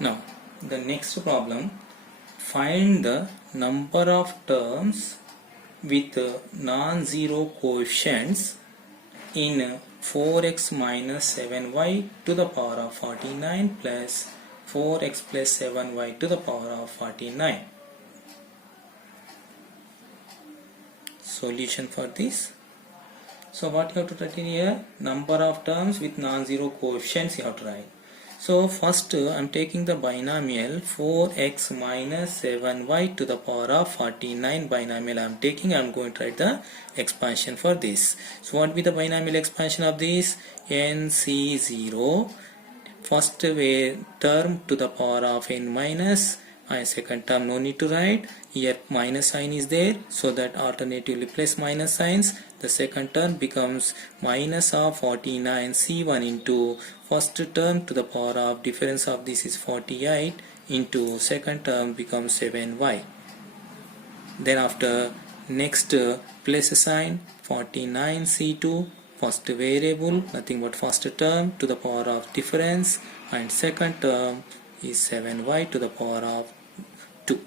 Now the next problem, find the number of terms with non-zero coefficients in 4x minus 7y to the power of 49 plus 4x plus 7y to the power of 49. Solution for this. So what you have to write in here? Number of terms with non-zero coefficients you have to write. So first I am taking the binomial 4x minus 7y to the power of 49 binomial I am taking. I am going to write the expansion for this. So what will be the binomial expansion of this? NC0, first way term to the power of n minus, and second term no need to write. Here minus sign is there, so that alternatively plus minus signs. The second term becomes minus of 49 C1 into first term to the power of difference of this is 48 into second term becomes 7y. Then after next plus sign 49 C2, first variable nothing but first term to the power of difference, and second term is 7y to the power of 2.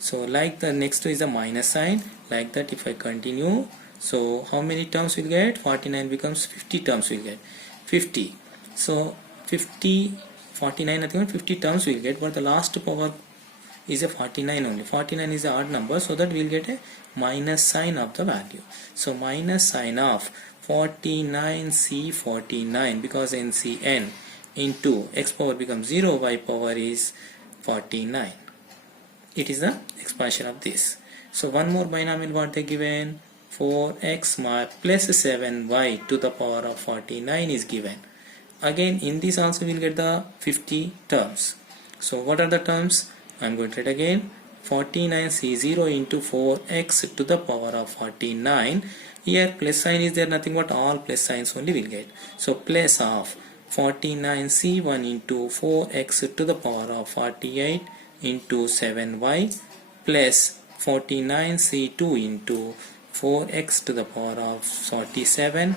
So like the next is a minus sign, like that if I continue, so how many terms will get? 49 becomes 50 terms will get 50. So 50, 49 nothing but 50 terms will get, but the last power is a 49 only. 49 is an odd number, so that we will get a minus sign of the value. So minus sign of 49C49, because NCN into x power becomes 0, y power is 49. It is the expansion of this. So one more binomial what they given, 4x plus 7y to the power of 49 is given. Again in this also we will get the 50 terms. So what are the terms? I am going to write again 49C0 into 4x to the power of 49. Here plus sign is there, nothing but all plus signs only will get. So plus of 49C1 into 4x to the power of 48 into 7y plus 49C2 into 4x to the power of 47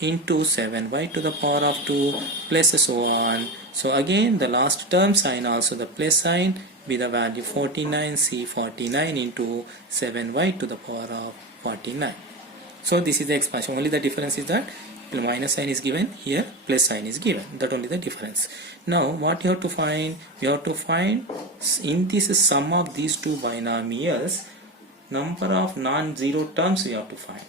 into 7y to the power of 2 plus so on. So again the last term sign also the plus sign with the value 49C49 into 7y to the power of 49. So this is the expansion. Only the difference is that minus sign is given, here plus sign is given. That only the difference. Now what you have to find? You have to find in this sum of these two binomials number of non-zero terms you have to find.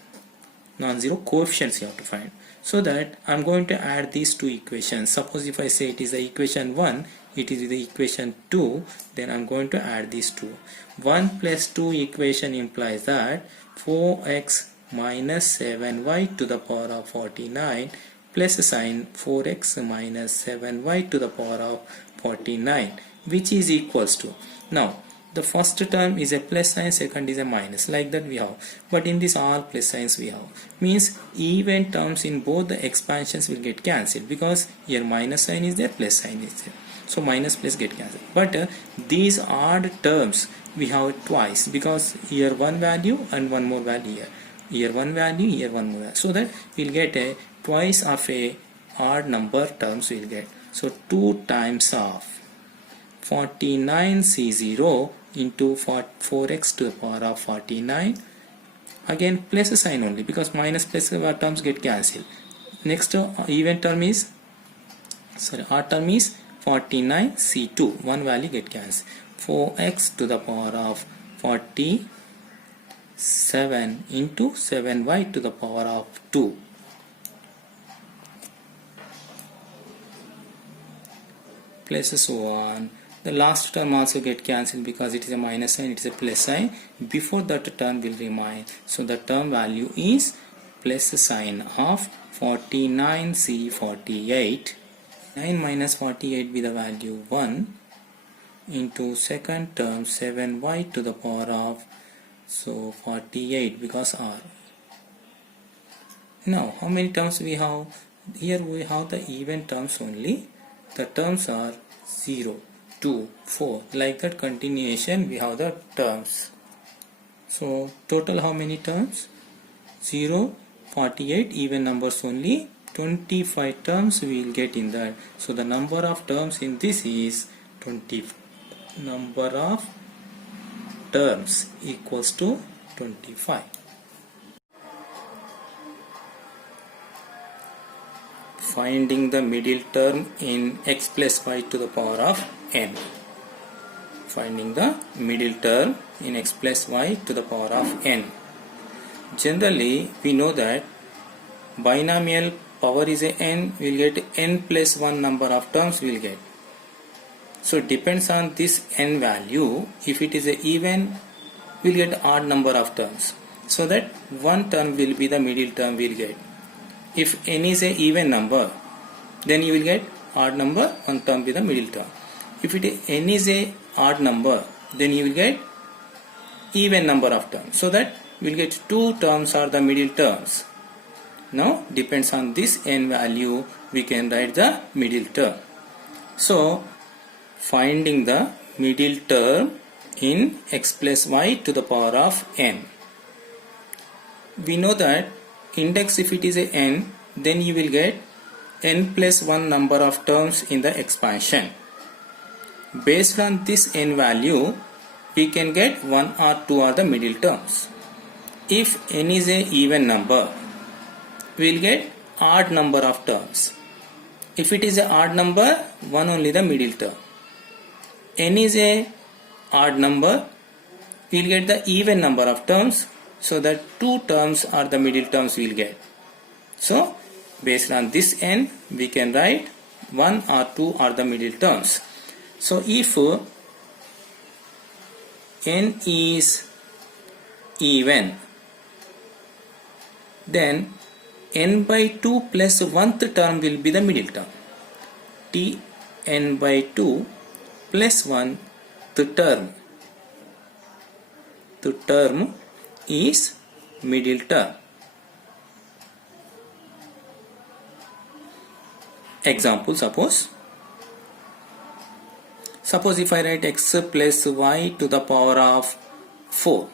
Non-zero coefficients you have to find. So that I am going to add these two equations. Suppose if I say it is the equation 1, it is the equation 2, then I am going to add these two. 1 plus 2 equation implies that 4x minus 7y to the power of 49 plus sign 4x minus 7y to the power of 49, which is equals to, now the first term is a plus sign, second is a minus, like that we have, but in this all plus signs we have, means even terms in both the expansions will get cancelled, because here minus sign is there, plus sign is there, so minus plus get cancelled. But these odd terms we have twice, because here one value and one more value here. Here one value, here one more value. So that we'll get a twice of a odd number terms we'll get. So 2 times of 49C0 into 4x to the power of 49. Again plus a sign only, because minus plus terms get cancelled. Next even term is, sorry, odd term is 49C2. One value get cancelled. 4x to the power of 47 into 7y to the power of 2 plus so on. The last term also get cancelled, because it is a minus sign, it is a plus sign. Before that term will remain. So the term value is plus sign of 49C48. 9 minus 48 with the value 1 into second term 7y to the power of, so 48, because r. Now how many terms we have? Here we have the even terms only. The terms are 0, 2, 4, like that continuation we have the terms. So total how many terms? 0, 48 even numbers only, 25 terms we will get in that. So the number of terms in this is 20. Number of terms equals to 25. Finding the middle term in x plus y to the power of n. Finding the middle term in x plus y to the power of n. Generally, we know that binomial power is a n, we will get n plus 1 number of terms we will get. So it depends on this n value. If it is a even, we will get odd number of terms. So that one term will be the middle term we will get. If n is a even number, then you will get odd number, one term be the middle term. If n is a odd number, then you will get even number of terms. So that we will get two terms are the middle terms. Now depends on this n value, we can write the middle term. So finding the middle term in x plus y to the power of n. We know that index, if it is a n, then you will get n plus 1 number of terms in the expansion. Based on this n value, we can get 1 or 2 are the middle terms. If n is a even number, we will get odd number of terms. If it is a odd number, 1 only the middle term. N is a odd number, we will get the even number of terms, so that 2 terms are the middle terms we will get. So based on this n, we can write 1 or 2 are the middle terms. So if n is even, then n by 2 plus 1th term will be the middle term. T n by 2 plus 1 term. The term is middle term. Example, suppose if I write x plus y to the power of 4.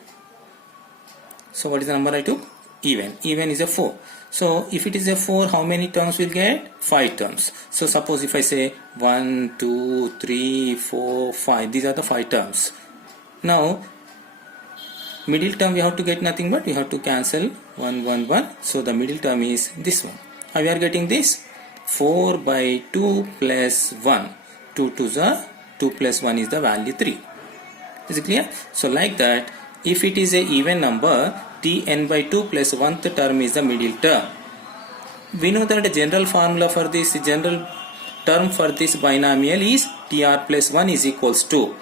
So what is the number I took? Even. Even is a 4. So if it is a 4, how many terms will get? 5 terms. So suppose if I say 1, 2, 3, 4, 5. These are the 5 terms. Now middle term we have to get nothing but we have to cancel 1, 1, 1. So the middle term is this one. How we are getting this? 4 by 2 plus 1. 2 2s are 2 plus 1 is the value 3. Is it clear? So like that, if it is a even number, Tn by 2 plus 1th term is the middle term. We know that the general formula for this general term for this binomial is Tr plus 1 is equals to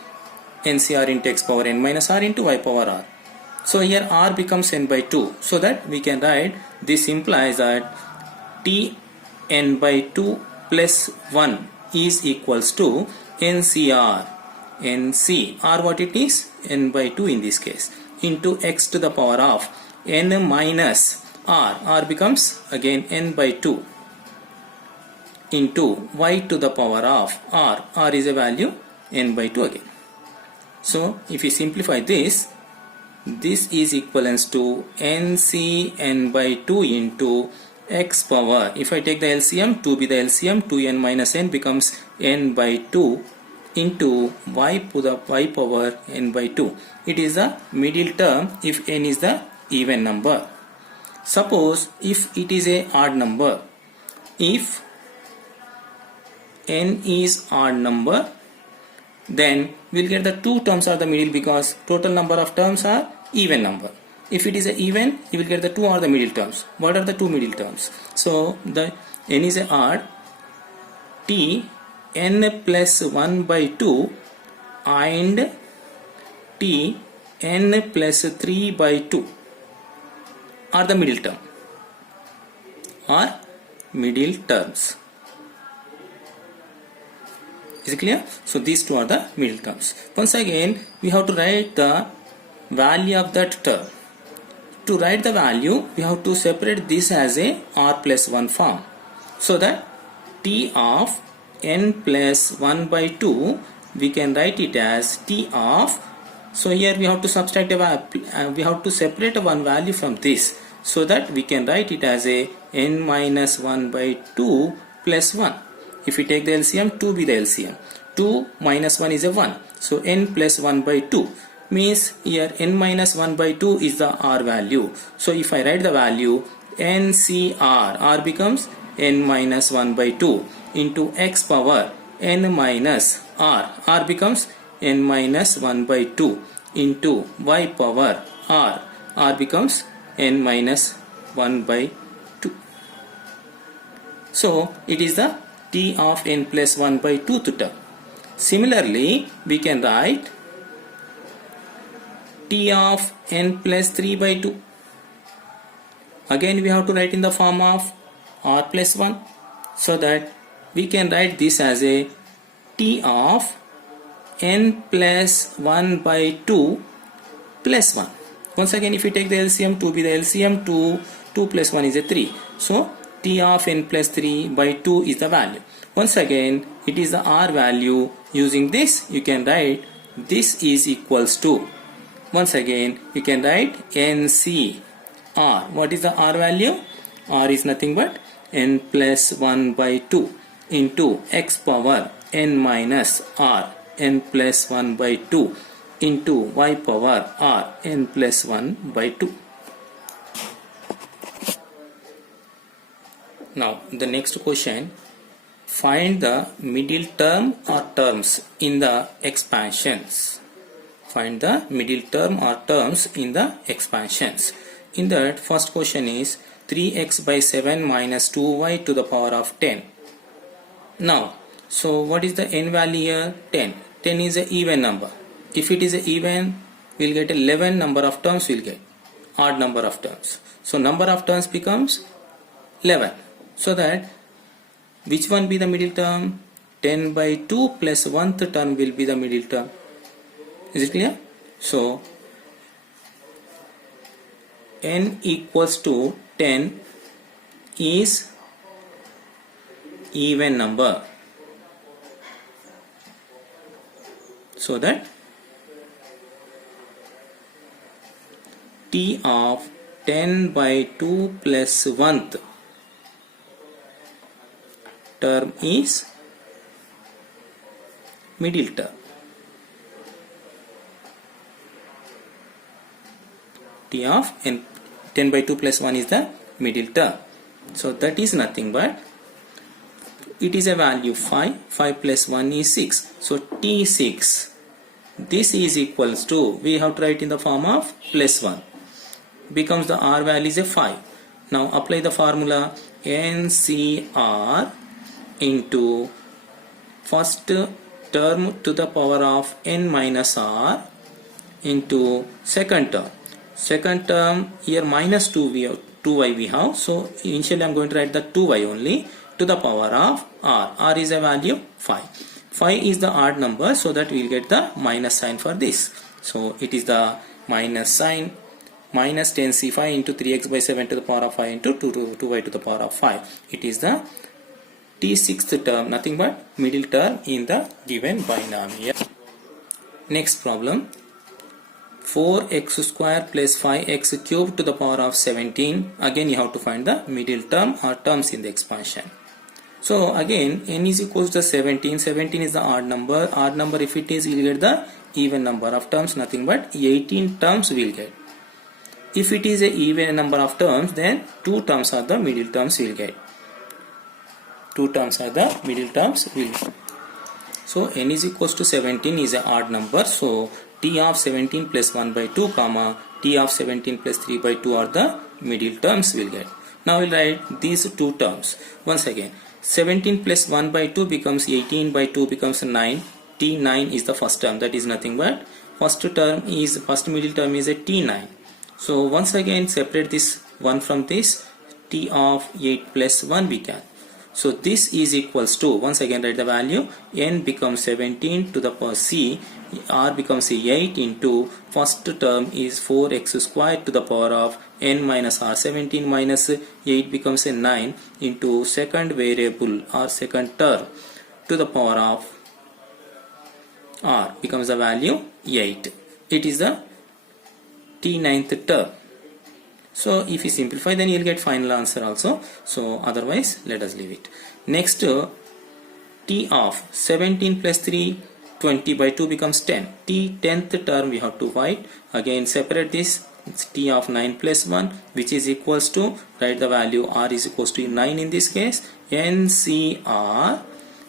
NCR into x power n minus r into y power r. So here r becomes n by 2. So that we can write this implies that Tn by 2 plus 1 is equals to NCR. NC, r what it is? N by 2 in this case. Into x to the power of n minus r. R becomes again n by 2 into y to the power of r. R is a value n by 2 again. So if we simplify this, this is equivalent to nc n by 2 into x power. If I take the LCM, 2 be the LCM, 2n minus n becomes n by 2 into y to the y power n by 2. It is the middle term if n is the even number. Suppose if it is a odd number, if n is odd number, then we will get the 2 terms are the middle because total number of terms are even number. If it is a even, you will get the 2 are the middle terms. What are the 2 middle terms? So the n is a odd, t n plus 1 by 2 and t n plus 3 by 2 are the middle term, are middle terms. Is it clear? So these two are the middle terms. Once again, we have to write the value of that term. To write the value, we have to separate this as a r plus 1 form. So that t of n plus 1 by 2, we can write it as t of, so here we have to subtract we have to separate one value from this. so that we can write it as a n minus 1 by 2 plus 1. If we take the LCM, 2 be the LCM. 2 minus 1 is a 1. So n plus 1 by 2 means here n minus 1 by 2 is the R value. So if I write the value NCR, R becomes n minus 1 by 2 into x power n minus R. R becomes n minus 1 by 2 into y power R. R becomes n minus 1 by 2. So it is the t of n plus 1 by 2th term. Similarly, we can write t of n plus 3 by 2. Again we have to write in the form of r plus 1, so that we can write this as a t of n plus 1 by 2 plus 1. Once again, if we take the LCM, 2 be the LCM, 2 plus 1 is a 3. So t of n plus 3 by 2 is the value. Once again, it is the r value. Using this, you can write this is equals to, once again, you can write NC R. What is the R value? R is nothing but n plus 1 by 2 into x power n minus R, n plus 1 by 2 into y power R, n plus 1 by 2. Now the next question, find the middle term or terms in the expansions. Find the middle term or terms in the expansions. In that, first question is 3x by 7 minus 2y to the power of 10. Now, so what is the n value here? 10. 10 is an even number. If it is an even, we'll get 11 number of terms, we'll get odd number of terms. So number of terms becomes 11. So that which one be the middle term? 10 by 2 plus 1th term will be the middle term. Is it clear? So n equals to 10 is even number. So that t of 10 by 2 plus 1th term is middle term. T of n 10 by 2 plus 1 is the middle term. So that is nothing but, it is a value 5. 5 plus 1 is 6. So T6. This is equals to, we have to write in the form of plus 1. Becomes the R value is a 5. Now apply the formula NCR into first term to the power of n minus R into second term. Second term here minus 2y we have. So initially I am going to write the 2y only to the power of R. R is a value 5. 5 is the odd number, so that we will get the minus sign for this. So it is the minus sign, minus 10c5 into 3x by 7 to the power of 5 into 2y to the power of 5. It is the T6th term, nothing but middle term in the given binomial. Next problem. 4x square plus 5x cubed to the power of 17. Again you have to find the middle term or terms in the expansion. So again n is equals to 17. 17 is the odd number. Odd number, if it is, we will get the even number of terms, nothing but 18 terms we will get. If it is a even number of terms, then 2 terms are the middle terms we will get. 2 terms are the middle terms we will get. So n is equals to 17 is an odd number. So t of 17 plus 1 by 2 comma t of 17 plus 3 by 2 are the middle terms we will get. Now we will write these 2 terms. Once again, 17 plus 1 by 2 becomes 18 by 2 becomes 9. T9 is the first term, that is nothing but first middle term is a T9. So once again separate this 1 from this, t of 8 plus 1 we can. So this is equals to, once again write the value, n becomes 17 to the power c, r becomes 8 into first term is 4x squared to the power of n minus r. 17 minus 8 becomes a 9 into second variable or second term to the power of r becomes the value 8. It is the T9th term. So if you simplify, then you'll get final answer also. So otherwise, let us leave it. Next, t of 17 plus 3, 20 by 2 becomes 10. T 10th term we have to find. Again separate this. It's t of 9 plus 1, which is equals to, write the value r is equals to 9 in this case, NCR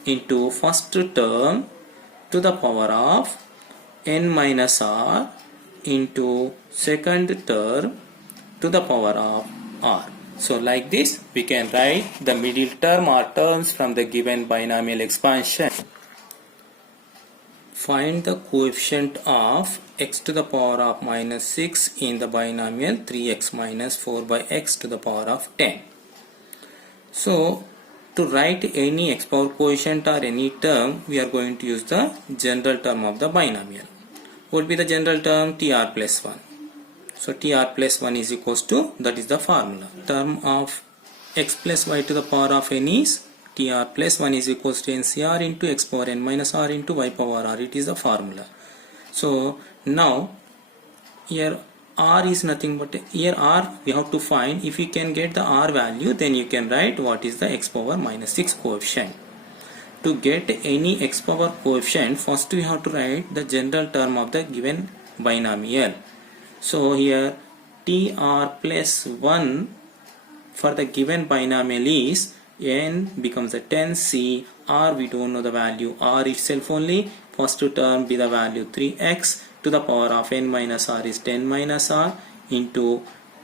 into first term to the power of n minus r into second term to the power of r. So like this we can write the middle term or terms from the given binomial expansion. Find the coefficient of x to the power of minus 6 in the binomial 3x minus 4 by x to the power of 10. So to write any x power coefficient or any term, we are going to use the general term of the binomial. What would be the general term? Tr plus 1. So Tr plus 1 is equals to, that is the formula. Term of x plus y to the power of n is Tr plus 1 is equals to NCR into x power n minus r into y power r. It is the formula. So now here r is nothing but, here r we have to find. If you can get the r value, then you can write what is the x power minus 6 coefficient. To get any x power coefficient, first we have to write the general term of the given binomial. So here Tr plus 1 for the given binomial is n becomes a 10c, r we don't know the value, r itself only. First term be the value 3x to the power of n minus r is 10 minus r into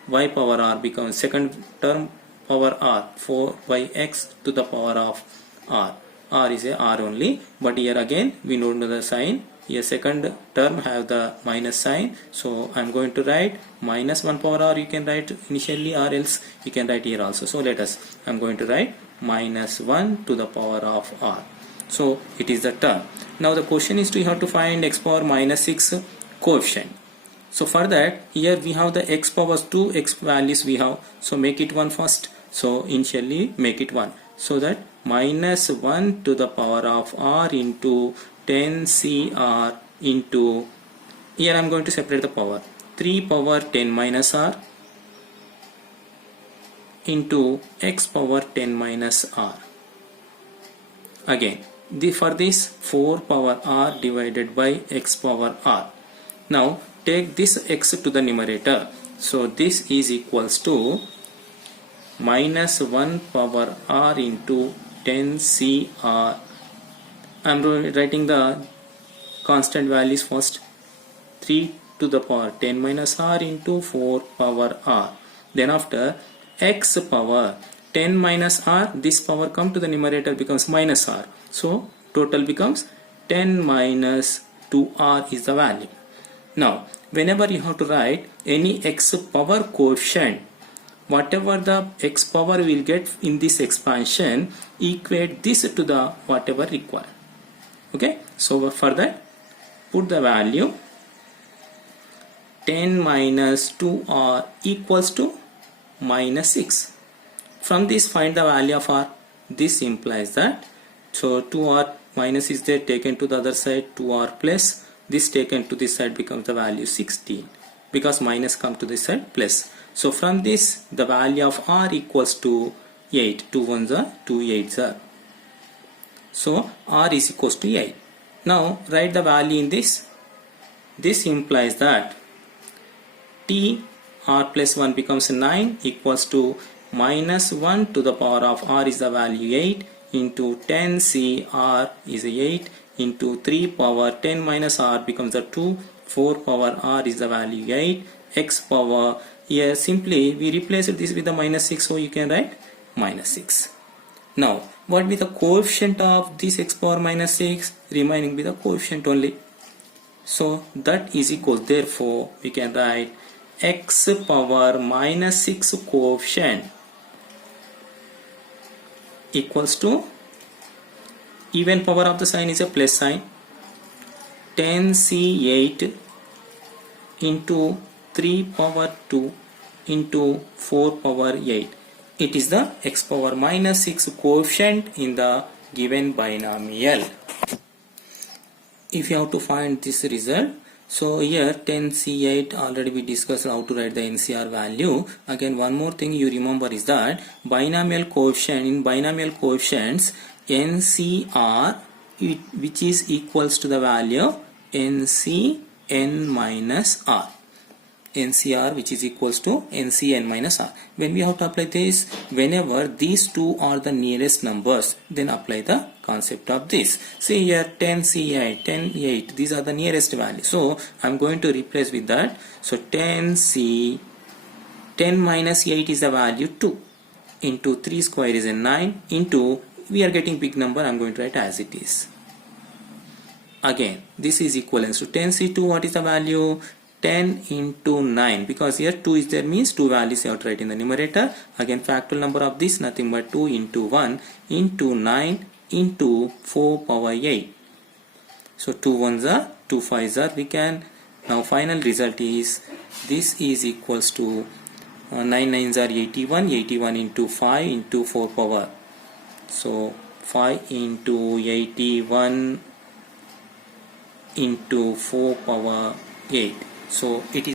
y power r becomes second term power r 4 by x to the power of r. R is a r only, but here again we don't know the sign. Here second term have the minus sign, so I am going to write minus 1 power r. You can write initially, or else you can write here also. So let us, I am going to write minus 1 to the power of r. So it is the term. Now the question is to, you have to find x power minus 6 coefficient. So for that, here we have the x power 2 x values we have. So make it 1 first. So initially make it 1. So that minus 1 to the power of r into 10cr into, here I am going to separate the power, 3 power 10 minus r into x power 10 minus r. Again, for this 4 power r divided by x power r. Now take this x to the numerator. So this is equals to minus 1 power r into 10cr. I am writing the constant values first. 3 to the power 10 minus r into 4 power r. Then after x power 10 minus r, this power come to the numerator becomes minus r. So total becomes 10 minus 2r is the value. Now whenever you have to write any x power coefficient, whatever the x power will get in this expansion, equate this to the whatever required. Okay, so for that put the value 10 minus 2r equals to minus 6. From this find the value of r. This implies that, so 2r minus is there, taken to the other side, 2r plus this taken to this side becomes the value 16, because minus come to this side plus. So from this the value of r equals to 8. 2 ones are 2 8s are. So r is equals to 8. Now write the value in this. This implies that t r plus 1 becomes 9 equals to minus 1 to the power of r is the value 8 into 10c r is 8 into 3 power 10 minus r becomes the 2, 4 power r is the value 8, x power, here simply we replace this with the minus 6, so you can write minus 6. Now what will be the coefficient of this x power minus 6? Remaining be the coefficient only. So that is equal, therefore we can write x power minus 6 coefficient equals to, even power of the sign is a plus sign, 10c8 into 3 power 2 into 4 power 8. It is the x power minus 6 coefficient in the given binomial. If you have to find this result, So here 10C8 already we discussed how to write the NCR value. Again, one more thing you remember is that binomial coefficient, in binomial coefficients NCR which is equals to the value NCN minus R. NCR which is equals to NCN minus R. When we have to apply this, whenever these two are the nearest numbers, then apply the concept of this. See here 10C8, 10, these are the nearest values. So I'm going to replace with that. So 10 minus 8 is the value 2 into 3 square is a 9 into, we are getting big number, I'm going to write as it is. Again, this is equivalent to 10C2, what is the value? 10 into 9, because here 2 is there, means 2 values you have to write in the numerator. Again, factorial number of this nothing but 2 into 1 into 9 into 4 power 8. So 2 ones are 2 5s are, we can now final result is this is equals to 9 9s are 81, 81 into 5 into 4 power. So 5 into 81 into 4 power 8. So it is